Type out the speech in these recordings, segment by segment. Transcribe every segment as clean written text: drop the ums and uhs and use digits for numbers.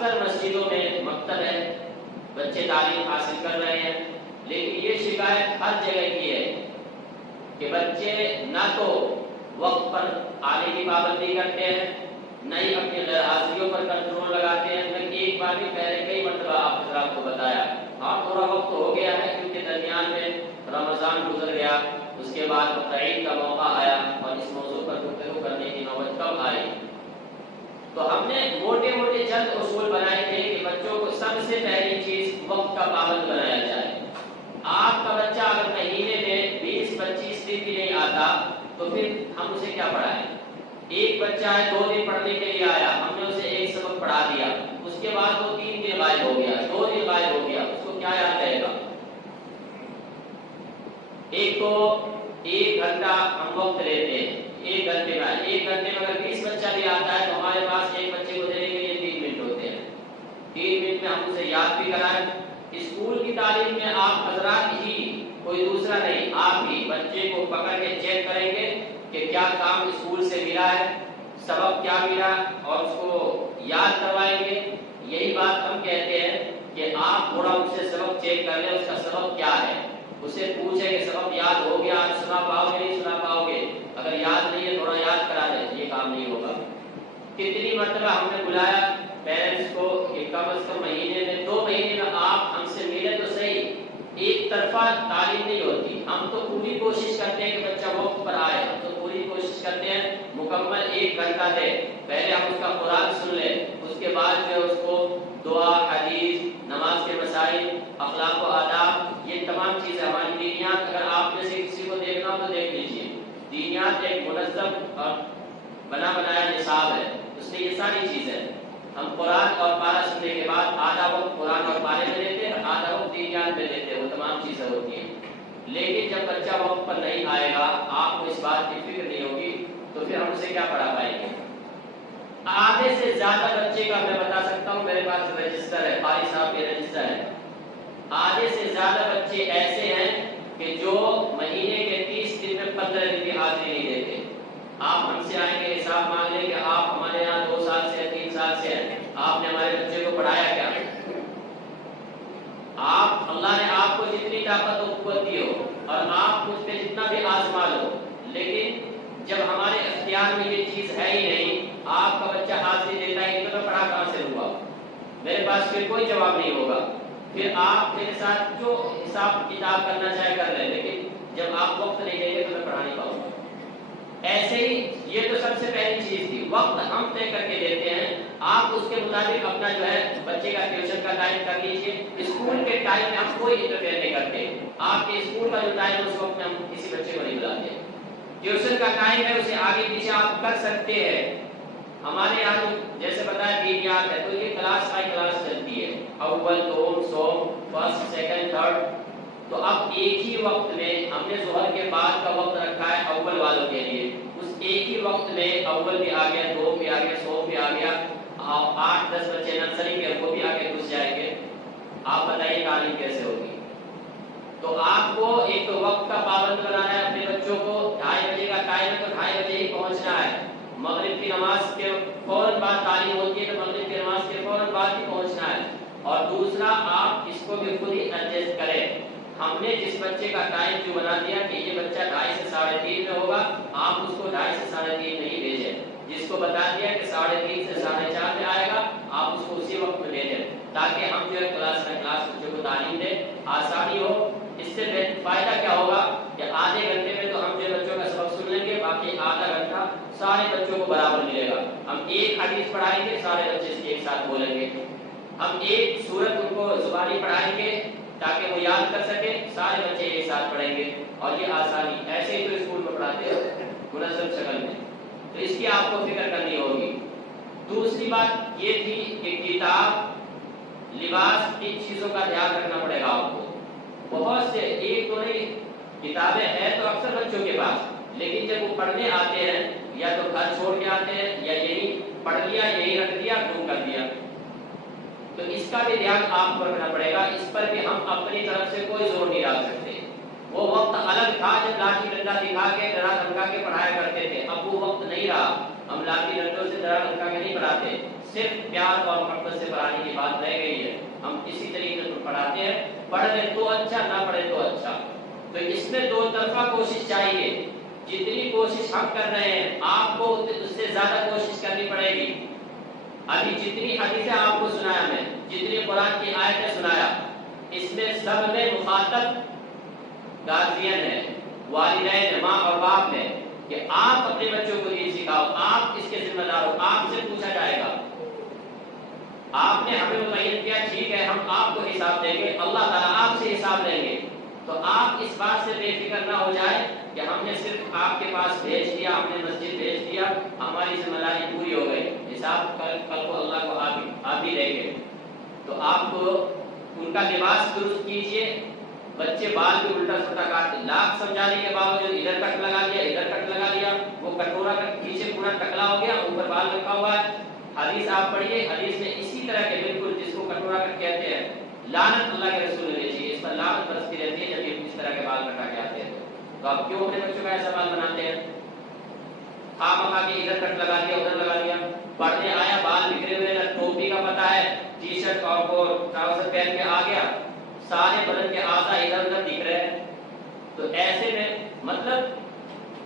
اکثر مسجدوں میں مکتب ہے، بچے تعلیم حاصل کر رہے ہیں، لیکن یہ شکایت ہر جگہ کی ہے کہ بچے نہ تو وقت پر آنے کی پابندی کرتے ہیں، نہ ہی اپنی غیر حاضریوں پر کنٹرول لگاتے ہیں۔ میں ایک بار بھی پہلے کئی مرتبہ آپ حضرات کو بتایا، ہاں تھوڑا وقت ہو گیا ہے کیونکہ درمیان میں رمضان گزر گیا، اس کے بعد بقرعید کا موقع آیا اور اس موضوع پر گفتگو کرنے کی نوبت کب آئی۔ تو ہم نے موٹے موٹے چند اصول بنائے تھے کہ بچوں کو سب سے پہلی چیز وقت کا پابند بنایا جائے۔ آپ کا بچہ اگر مہینے میں 20-25 دن بھی نہیں آتا تو پھر ہم اسے کیا پڑھائیں؟ ایک بچہ ہے 2 دن پڑھنے کے لیے آیا، ہم نے اسے ایک سبق پڑھا دیا، اس کے بعد وہ 3 دن غائب ہو گیا، 2 دن غائب ہو گیا، اس کو کیا یاد رہے گا؟ ایک تو 1 گھنٹہ ہم وقت لیتے ہیں، 1 گھنٹے میں 1 گھنٹے میں اگر 20 بچہ بھی آتا ہے تو ہمارے پاس ایک بچے کو دینے کے لیے 3 منٹ ہوتے ہیں، 3 منٹ میں ہم اسے یاد بھی کرائیں۔ اسکول کی تعلیم میں آپ حضرات ہی، کوئی دوسرا نہیں، آپ ہی بچے کو پکڑ کے چیک کریں گے کہ کیا کام اسکول سے ملا ہے، سبق کیا ملا، اور اس کو یاد کروائیں گے۔ یہی بات ہم کہتے ہیں کہ آپ تھوڑا اس سے سبق چیک کر لیں، اس کا سبق کیا ہے، اسے پوچھیں کہ سبق یاد ہو گیا، آج سنا پاؤ گے نہیں سنا پاؤ گے، اگر یاد نہیں ہے تھوڑا یاد کرا دیں، یہ کام نہیں ہوگا۔ کتنی مرتبہ ہم نے بلایا پیرنٹس کو کہ کم از کم مہینے میں 2 مہینے میں آپ ہم سے ملے تو صحیح، ایک طرفہ تعلیم نہیں ہوتی، ہم تو پوری کوشش کرتے ہیں کہ بچہ وقت پر آئے، ہم تو پوری کوشش کرتے ہیں مکمل 1 گھنٹہ دے، پہلے ہم اس کا قرآن سن لیں، اس کے بعد جو اس کو دعا، حدیث، نماز کے مسائل، اخلاق و آداب، یہ تمام چیزیں ہماری دینیات، اگر آپ میں سے کسی کو دیکھنا ہو تو دیکھ لیجیے، دینیات ایک منظم اور بنا بنایا نصاب ہے، اس میں یہ ساری چیزیں ہم قرآن اور پارہ سننے کے بعد آدھا وقت قرآن اور پارے میں دیتے ہیں، آدھا وقت دینیات میں دیتے ہیں، وہ تمام چیزیں ہوتی ہیں۔ لیکن جب بچہ وقت پر نہیں آئے گا، آپ کو اس بات کی فکر نہیں ہوگی، تو پھر ہم اسے کیا پڑھا پائیں گے؟ آدھے سے زیادہ بچے کا میں بتا سکتا ہوں، میرے پاس رجسٹر ہے، قاری صاحب کے رجسٹر ہے، آدھے سے زیادہ بچے ایسے ہیں کہ جو مہینے کے 30 دن میں 15 دن کی حاضری نہیں دیتے۔ آپ ہم سے آئیں گے، حساب مانگ لیں کہ آپ ہمارے یہاں 2 سال سے 3 سال سے ہیں، آپ نے ہمارے بچے کو پڑھایا کیا؟ آپ، اللہ نے آپ کو جتنی طاقت و قوت دی ہو اور آپ مجھ پہ جتنا بھی آزما لو، لیکن جب ہمارے اختیار میں یہ چیز ہے ہی نہیں، آپ کا بچہ حاضری دیتا ہے تو میں پڑھا کہاں سے ہوا؟ میرے پاس پھر کوئی جواب نہیں ہوگا، پھر آپ میرے ساتھ جو حساب کتاب کرنا چاہے کر لیں، لیکن جب آپ وقت نہیں دیں گے تو میں پڑھا نہیں پاؤں گا۔ ایسے ہی یہ تو سب سے پہلی چیز تھی، وقت ہم طے کر کے دیتے ہیں، آپ اس کے مطابق اپنا جو ہے بچے کا ٹیوشن کا ٹائم کر لیجیے۔ اسکول کے ٹائم میں ہم کوئی انٹرفیئر نہیں کرتے، آپ کے اسکول کا جو ٹائم ہے اس وقت میں ہم کسی بچے کو نہیں بلاتے۔ ٹیوشن کا ٹائم ہے، اسے آگے پیچھے آپ کر سکتے ہیں۔ ہمارے یہاں جو جیسے بتایا دینیات ہے تو یہ کلاس بائی کلاس چلتی ہے، اول، دوم، سوم، فرسٹ، سیکنڈ، تھرڈ، تو اب ایک ہی وقت میں ہم نے ظہر کے بعد کا وقت رکھا ہے اول والوں کے لیے، اس ایک ہی وقت میں اول بھی آ گیا، دوم بھی آ گیا، سوم بھی آ گیا، 8-10 بچے نرسری کے وہ بھی آگے گھس جائیں گے، آپ بتائیے تعلیم کیسے ہوگی؟ تو آپ کو ایک تو وقت کا پابند بنانا ہے اپنے بچوں کو، 2:30 بجے کا ٹائم ہے تو 2:30 بجے ہی پہنچنا ہے، مغرب کی نماز کے فوراً بعد تعلیم ہوتی ہے تو مغرب کی نماز کے فوراً بعد ہی پہنچنا ہے۔ اور دوسرا، آپ اس کو بھی خود ہی ایڈجسٹ کریں۔ ہم نے جس بچے کا ٹائم جو بنا دیا کہ یہ بچہ 2:30 سے 3:30 میں ہوگا، آپ اس کو 2:30 سے 3:30 نہیں بھیجیں، جس کو بتا دیا کہ 3:30 سے 4:30 میں آئے گا، آپ اس کو اسی وقت میں بھیجیں، تاکہ ہم جو ہے کلاس بچوں کو تعلیم دیں، آسانی ہو۔ اس سے فائدہ کیا ہوگا کہ آدھے گھنٹے میں تو ہم جو بچوں کا سبق سن لیں گے، باقی آدھا گھنٹہ سارے بچوں کو برابر ملے گا۔ ہم ایک حدیث پڑھائیں گے، سارے بچے اس کے ایک ساتھ بولیں گے، ہم ایک سورت ان کو زبانی پڑھائیں گے تاکہ وہ یاد کر سکے، سارے بچے ایک ساتھ پڑھیں گے، اور یہ آسانی ایسے ہی تو اسکول میں پڑھاتے ہیں منظم شکل میں، تو اس کی آپ کو فکر کرنی ہوگی۔ دوسری بات یہ تھی کہ کتاب، لباس، ان چیزوں کا دھیان رکھنا پڑے گا آپ کو۔ بہت سے، ایک تو نہیں، کتابیں ہیں تو اکثر بچوں کے پاس، لیکن جب وہ پڑھنے آتے ہیں یا تو گھر چھوڑ کے آتے ہیں یا یہی پڑھ لیا، یہی رکھ دیا، گم کر دیا، تو اس کا بھی دھیان آپ کو رکھنا پڑے گا۔ اس پر بھی ہم اپنی طرف سے کوئی زور نہیں ڈال سکتے۔ وہ وقت الگ تھا جب لاٹھی ڈنڈا دکھا کے ڈرا دھمکا کے پڑھایا کرتے تھے، اب وہ وقت نہیں رہا، ہم لاٹھی ڈنڈوں سے ڈرا دھمکا کے نہیں پڑھاتے، صرف پیار اور محبت سے پڑھانے ہم اسی طریقے سے پڑھاتے ہیں، پڑھ لیں تو اچھا، نہ پڑھے تو اچھا۔ تو اس میں دو طرفہ کوشش چاہیے، جتنی کوشش ہم کر رہے ہیں آپ کو اس سے زیادہ کوشش کرنی پڑے گی۔ ابھی جتنی حدیثیں آپ کو سنایا میں، جتنی قرآن کی آیتیں سنایا، اس میں سب میں مخاطب گارجین ہے، والدین ہے، ماں اور باپ ہے، کہ آپ اپنے بچوں کو یہ سکھاؤ، آپ اس کے ذمہ دار ہو، آپ سے پوچھا جائے گا۔ آپ نے ہمیں متعین کیا، ٹھیک ہے ہم آپ کو حساب دیں گے، اللہ تعالیٰ آپ سے حساب لیں گے۔ تو آپ اس بات سے بے فکر نہ ہو جائے کہ ہم نے صرف آپ کے پاس بھیج دیا، ہم نے مسجد بھیج دیا، ہماری ذمہ داری پوری ہو گئی، حساب کل کو اللہ کو آپ ہی لیں گے۔ تو آپ کو ان کا لباس درست کیجئے۔ بچے بال بھی الٹا سلٹا کاٹتے، لاکھ سمجھانے کے باوجود ادھر کٹ لگا لیا، ادھر کٹ لگا لیا، وہ کٹورا کا پیچھے پورا ٹکلا ہو گیا، اوپر بال رکھا ہوا ہے۔ حدیث آپ پڑھیے، حدیث میں اسی طرح کے بالکل جس کو کٹورا کٹ کہتے ہیں، لعنت اللہ کے رسول نے بھیجی ہے، اس پر لعنت برستی رہتی ہے جب یہ اس طرح کے بال کٹا کے آتے ہیں۔ تو آپ کیوں اپنے بچوں کا ایسا بال بناتے ہیں؟ خواہ کے ادھر کٹ لگا دیا، ادھر لگا دیا، پڑھنے آیا بال بکھرے ہوئے، نہ ٹوپی کا پتہ ہے، ٹی شرٹ اور وہ ٹراؤزر پہن کے آ گیا، سارے بدن کے اعضاء ادھر ادھر دکھ رہے ہیں۔ تو ایسے میں مطلب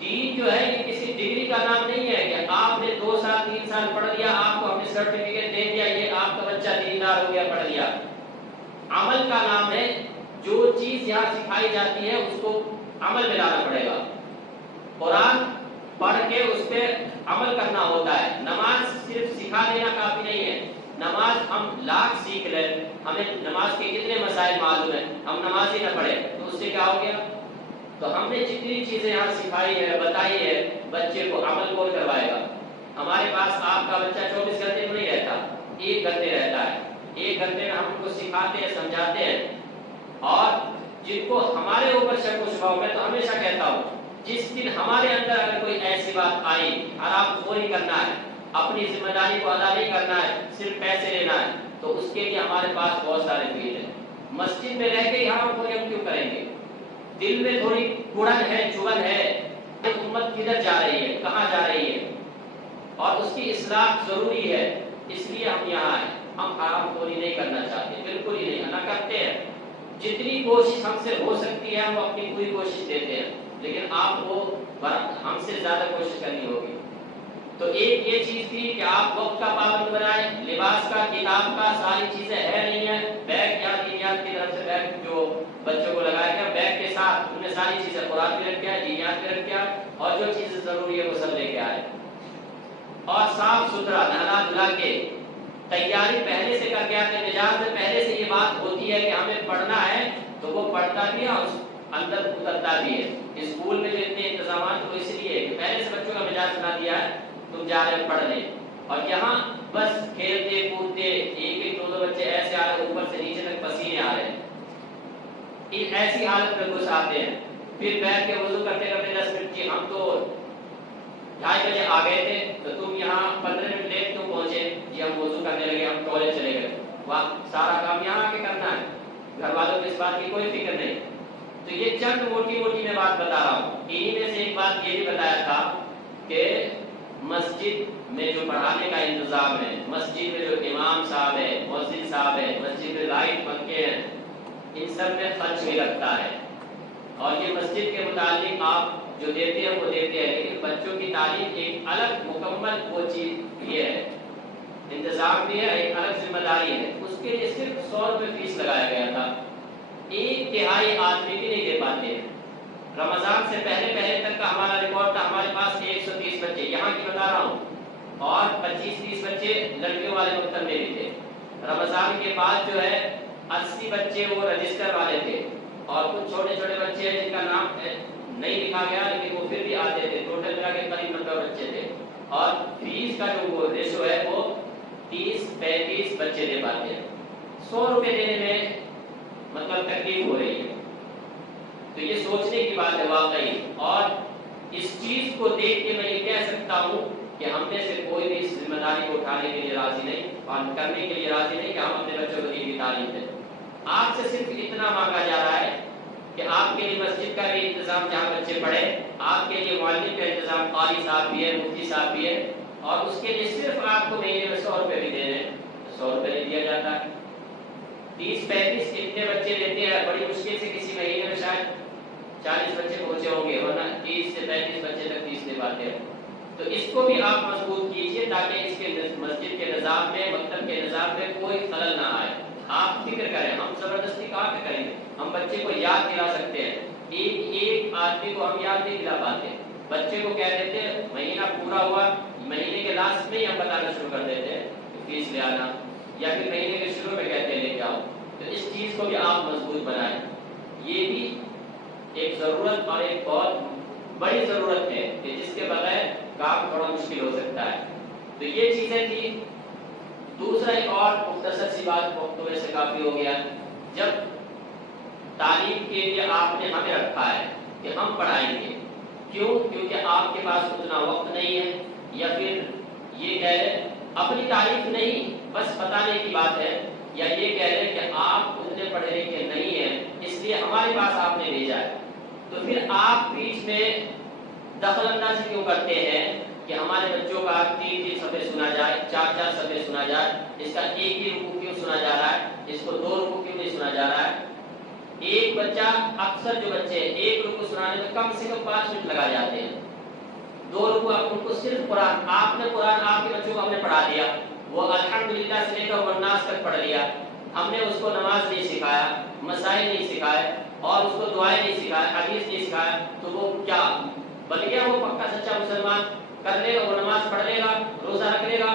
دین جو ہے یہ کسی ڈگری کا نام نہیں ہے کہ آپ نے 2 سال 3 سال پڑھ لیا، آپ کو ہم نے سرٹیفکیٹ دے دیا، یہ آپ کا بچہ دیندار ہو گیا، پڑھ لیا۔ عمل کا نام ہے، جو چیز یہاں سکھائی جاتی ہے اس کو عمل میں لانا پڑے گا۔ قرآن پڑھ کے اس پہ عمل کرنا ہوتا ہے، نماز صرف سکھا دینا کافی نہیں ہے۔ نماز ہم لاکھ سیکھ لیں، ہمیں نماز کے کتنے مسائل معلوم ہیں، ہم نماز ہی نہ پڑھیں تو اس سے کیا ہو گیا؟ تو ہم نے جتنی چیزیں یہاں سکھائی ہے، بتائی ہے، بچے کو عمل کون کروائے گا؟ ہمارے پاس آپ کا بچہ 24 گھنٹے تو نہیں رہتا، 1 گھنٹے رہتا ہے۔ 1 گھنٹے میں ہم ان کو سکھاتے ہیں، سمجھاتے ہیں۔ اور جن کو ہمارے اوپر شک و شبہ، میں تو ہمیشہ کہتا ہوں جس دن ہمارے اندر اگر کوئی ایسی بات آئی، حرام خوری کرنا ہے، اپنی ذمہ داری کو ادا نہیں کرنا ہے، صرف پیسے لینا ہے، تو اس کے لیے ہمارے پاس بہت سارے فیل ہیں۔ مسجد میں رہ کے یہاں ہم کیوں کریں گے؟ دل میں تھوڑی کڑن ہے، چبھن ہے، امت کدھر جا رہی ہے، کہاں جا رہی ہے، اور اس کی اصلاح ضروری ہے، اس لیے ہم یہاں آئے۔ ہم حرام خوری نہیں کرنا چاہتے، بالکل ہی نہیں، نہ کرتے ہیں۔ جتنی کوشش ہم سے ہو سکتی ہے ہم اپنی پوری کوشش دیتے ہیں، لیکن آپ کو ہم سے زیادہ کوشش کرنی ہوگی۔ تو ایک یہ چیز تھی کہ آپ وقت کا پابند بنائیں، لباس کا، کتاب کا، ساری چیزیں ہے نہیں ہے، بیگ یا دینیات کی طرف سے بیگ جو بچوں کو لگایا گیا، بیگ کے ساتھ ان میں ساری چیزیں، قرآن بھی رکھ کے آئے، دینیات بھی رکھ کے آئے، اور جو چیزیں ضروری ہے وہ سب لے کے آئے۔ اور صاف ستھرا نہلا دھلا کے تیاری پہلے سے کر کے آتے۔ مزاج میں پہلے سے یہ بات ہوتی ہے کہ ہمیں پڑھنا ہے، تو وہ پڑھتا بھی ہے اور اندر اترتا بھی ہے۔ اسکول میں جو اتنے انتظامات وہ اس لیے کہ پہلے سے بچوں کا مزاج بنا دیا ہے، تم جا رہے پڑھنے، اور یہاں بس کھیلتے کودتے، ایک 2 بچے ایسے آ رہے اوپر سے نیچے تک پسینے آ رہے ہیں، ان ایسی حالت میں گھس آتے ہیں۔ پھر بیٹھ کے وضو کرتے کرتے 10 منٹ، جی ہم تو 2:30 بجے آ گئے تھے، تو تم یہاں 15 منٹ لیٹ کیوں پہنچے؟ جی ہم وضو کرنے لگے، ہم ٹوائلٹ چلے گئے۔ واہ، سارا کام یہاں آ کے کرنا ہے، گھر والوں کو اس بات کی کوئی فکر نہیں۔ تو یہ چند موٹی موٹی میں بات بتا رہا ہوں۔ انہی میں سے ایک بات یہ بھی بتایا تھا کہ مسجد میں جو پڑھانے کا انتظام ہے، مسجد میں جو امام صاحب ہے، مؤذن صاحب ہے، مسجد میں لائٹ پنکھے ہیں، ان سب میں خرچ بھی لگتا ہے، اور یہ مسجد کے متعلق آپ جو دیتے ہیں وہ دیتے ہیں، لیکن بچوں کی تعلیم ایک الگ مکمل وہ چیز یہ ہے، انتظام بھی ہے، ایک الگ ذمہ داری ہے۔ اس کے لیے صرف 100 روپے فیس لگایا گیا تھا، 1/3 آدمی بھی نہیں دے پاتے ہیں۔ رمضان سے پہلے تک کا ہمارا ریکارڈ تھا، ہمارے پاس 130 بچے یہاں کی بتا رہا ہوں، اور 25-30 بچے لڑکیوں والے مکتب میں بھی تھے۔ رمضان کے بعد جو ہے 80 بچے وہ رجسٹر والے تھے، اور کچھ چھوٹے چھوٹے بچے ہیں جن کا نام نہیں لکھا گیا لیکن وہ پھر بھی آتے تھے، ٹوٹل ملا کے قریب 90 بچے تھے، اور فیس کا جو وہ ریشو ہے وہ 30-35 بچے دے پاتے ہیں۔ 100 روپے دینے میں مطلب تکلیف ہو رہی ہے، تو یہ سوچنے کی بات ہے واقعی۔ اور اس چیز کو دیکھ کے میں یہ کہہ سکتا ہوں کہ ہم میں سے کوئی بھی اس ذمہ داری کو اٹھانے کے لیے راضی نہیں اور کرنے کے لیے راضی نہیں کہ ہم اپنے بچوں کو دین کی تعلیم دیں۔ آپ سے صرف اتنا مانگا جا رہا ہے کہ آپ کے لیے مسجد کا بھی انتظام جہاں بچے پڑھیں، آپ کے لیے معلم کا انتظام، قاری صاحب بھی ہے، مفتی صاحب بھی ہے، اور اس کے لیے صرف آپ کو مہینے میں 100 روپے بھی دے دیں، 100 روپے نہیں دیا جاتا ہے۔ 30-35 اتنے بچے لیتے ہیں، بڑی مشکل سے کسی مہینے میں شاید 40 بچے پہنچے ہوں گے، ورنہ 30 سے 35 بچے تک فیس دے پاتے ہیں۔ تو اس کو بھی آپ مضبوط کیجئے تاکہ اس کے مسجد کے نظام میں، مکتب کے نظام میں کوئی خلل نہ آئے۔ آپ فکر کریں، ہم زبردستی کہاں پہ کریں گے؟ ہم بچے کو یاد دلا سکتے ہیں، ایک آدمی کو ہم یاد نہیں دلا پاتے، بچے کو کہہ دیتے ہیں مہینہ پورا ہوا، مہینے کے لاسٹ میں ہی ہم بتانا شروع کر دیتے ہیں کہ فیس لے آنا، یا پھر مہینے کے شروع میں کہتے ہیں لے کے آؤ۔ تو اس چیز کو بھی آپ مضبوط بنائیں، یہ بھی ایک ضرورت اور ایک بہت بڑی ضرورت ہے کہ جس کے بغیر کام تھوڑا مشکل ہو سکتا ہے۔ تو یہ چیزیں تھی۔ دوسرا ایک اور مختصر سی بات تو سے کافی ہو گیا، جب تعلیم کے لیے آپ نے ہمیں رکھا ہے کہ ہم پڑھائیں گے، کیوں؟ کیونکہ آپ کے پاس اتنا وقت نہیں ہے، یا پھر یہ کہہ لیں اپنی تعریف نہیں بس بتانے کی بات ہے، یا یہ کہہ لیں کہ آپ اتنے پڑھے لکھے نہیں ہیں اس لیے ہمارے پاس آپ نے بھیجا ہے۔ تو پھر آپ بیچ میں دخل اندازی کیوں کرتے ہیں کہ ہمارے بچوں کا 3 صفحے سنا جائے، 4 صفحے سنا جائے، اس کا ایک ہی رکوع کیوں سنا جا رہا ہے، اس کو 2 رکوع کیوں نہیں سنا جا رہا ہے؟ ایک بچہ، اکثر جو بچے ایک رکوع سنانے میں کم سے کم 5 منٹ لگا جاتے ہیں، 2 رکوع آپ ان کو صرف قرآن، آپ نے قرآن آپ کے بچوں کو ہم نے پڑھا دیا، وہ الحمدللہ سے لے کر والناس تک پڑھ لیا، ہم نے اس کو نماز نہیں سکھایا، مسائل نہیں سکھائے، اور اس کو دعائیں نہیں سکھائے، حدیث نہیں سکھایا، تو وہ کیا بن گیا؟ وہ پکا سچا مسلمان کر لے گا، وہ نماز پڑھ لے گا، روزہ رکھ لے گا؟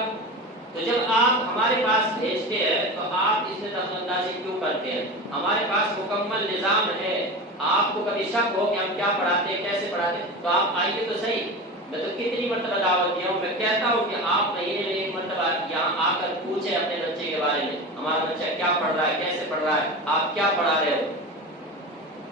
تو جب آپ ہمارے پاس بھیجتے ہیں تو آپ اس میں دخل اندازی کیوں کرتے ہیں؟ ہمارے پاس مکمل نظام ہے، آپ کو کبھی شک ہو کہ ہم کیا پڑھاتے ہیں، کیسے پڑھاتے ہیں، تو آپ آئیے تو صحیح۔ میں تو کتنی مرتبہ دعوت دیا ہوں، میں کہتا ہوں کہ آپ مہینے میں 1 مرتبہ یہاں آ کر پوچھیں اپنے بچے کے بارے میں، ہمارا بچہ کیا پڑھ رہا ہے، کیسے پڑھ رہا ہے، آپ کیا پڑھا رہے ہو۔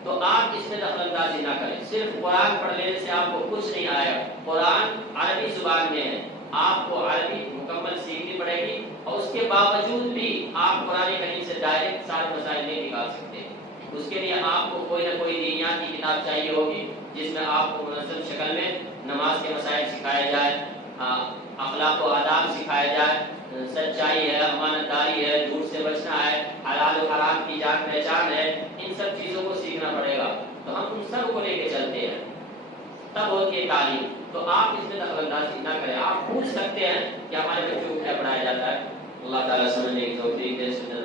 تو آپ اس میں دخل اندازی نہ کریں، صرف قرآن پڑھ لینے سے آپ کو کچھ نہیں آئے گا۔ قرآن عربی زبان میں ہے، آپ کو عربی مکمل سیکھنی پڑے گی، اور اس کے باوجود بھی آپ قرآن کریم سے ڈائریکٹ سارے مسائل نہیں نکال سکتے۔ اس کے لیے آپ کو کوئی نہ کوئی دینیات کی کتاب چاہیے ہوگی جس میں آپ کو منظم شکل میں نماز کے مسائل سکھائے جائے، اخلاق و آداب سکھائے جائے، سچائی ہے، امانت داری ہے، جھوٹ سے بچنا ہے، حلال و حرام کی جان پہچان ہے، ان سب چیزوں کو سیکھنا پڑے گا۔ تو ہم ان سب کو لے کے چلتے ہیں، تب ہوتی ہے تعلیم۔ تو آپ اس میں دخل اندازی نہ کریں، آپ پوچھ سکتے ہیں کہ ہمارے بچوں کو کیا پڑھایا جاتا ہے۔ اللہ تعالیٰ سمجھنے کی توفیق دے۔